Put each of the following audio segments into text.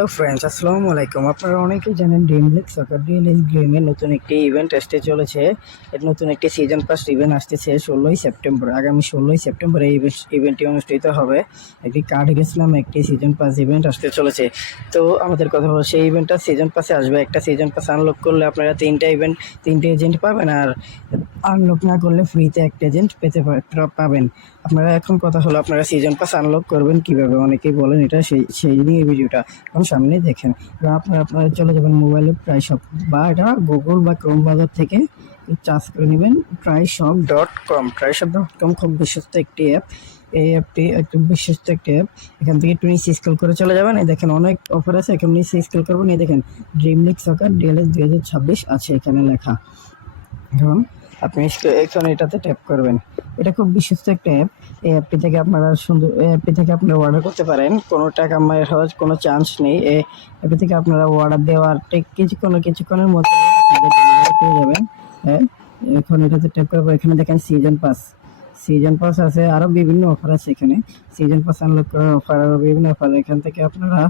Hello friends, আসসালামু আলাইকুম। আপনারা অনেকেই জানেন ড্রিম লিগ সকার ডিএলএস গেমের নতুন একটি ইভেন্ট আসতে চলেছে। এর নতুন একটি সিজন পাস ইভেন্ট আসতেছে 16ই সেপ্টেম্বর। আগামী 16ই সেপ্টেম্বর এই ইভেন্টটি অনুষ্ঠিত হবে। একটি কার্ড গেস নামে একটি সিজন পাস ইভেন্ট আসতে চলেছে। তো আমাদের কথা হলো সেই ইভেন্টটা সিজন পাসে আসবে। একটা সিজন পাস আনলক করলে আপনারা তিনটে এজেন্ট পাবেন, আর আনলক না করলে ফ্রিতে একটা এজেন্ট পাবেন। আপনারা এখন কথা হলো আপনারা সিজন পাস আনলক করবেন কিভাবে, অনেকেই বলেন এটা সেই নিয়ে ভিডিওটা এখন সামনে দেখেন। আপনারা চলে যাবেন মোবাইলে প্রাইশপ বা এটা গুগল বা ক্রোম বাজার থেকে চার্জ করে নেবেন tryshop.com। tryshop.com খুব বিশ্বস্ত একটি অ্যাপ। এই অ্যাপটি একটু বিশ্বস্ত একটি অ্যাপ। এখান থেকে একটু নিচে স্ক্রল করে চলে যাবেন। এই দেখেন অনেক অফার আছে, এখানে নিচে স্ক্রল করবেন। এই দেখেন ড্রিম লিগ সকার ডিএলএস 2026 আছে এখানে লেখা। এখন আপনি এখন এটাতে ট্যাপ করবেন। এটা খুব বিশ্বস্ত একটা অ্যাপ। এই অ্যাপটি থেকে আপনারা অর্ডার করতে পারেন। কোনো টাকা মায়ের হওয়ার কোনো চান্স নেই। এই অ্যাপটি থেকে আপনারা অর্ডার দেওয়ার কিছুক্ষণের মধ্যে আপনাদের ডেলিভারি পেয়ে যাবেন। হ্যাঁ, এখন এটাতে ট্যাপ করবো। এখানে দেখেন সিজন পাস আছে, আরও বিভিন্ন অফার আছে এখানে। সিজন পাস আনলক করার অফার, আরও বিভিন্ন অফার। এখান থেকে আপনারা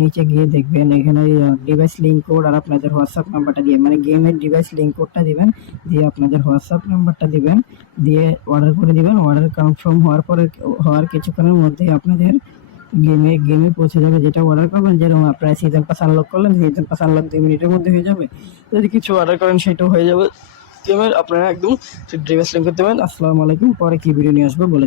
নিচে গিয়ে দেখবেন এখানে ডিভাইস লিঙ্ক কোড আর আপনাদের হোয়াটসঅ্যাপ নাম্বারটা দিয়ে, মানে গেমের ডিভাইস লিঙ্ক কোডটা দিবেন, দিয়ে আপনাদের হোয়াটসঅ্যাপ নাম্বারটা দিবেন, দিয়ে অর্ডার করে দিবেন। অর্ডার কনফার্ম হওয়ার কিছুক্ষণের মধ্যে আপনাদের গেমে পৌঁছে যাবে যেটা অর্ডার করবেন। যেরকম আপনারা সিজন পাস আনলক করলেন, সিজন পাস আনলক 2 মিনিটের মধ্যে হয়ে যাবে। যদি কিছু অর্ডার করেন সেটাও হয়ে যাবে গেমের। আপনারা একদম ডিভাইস লিঙ্ক করতে পারেন। আসসালামু আলাইকুম। পরে কি ভিডিও নিয়ে আসবো বলে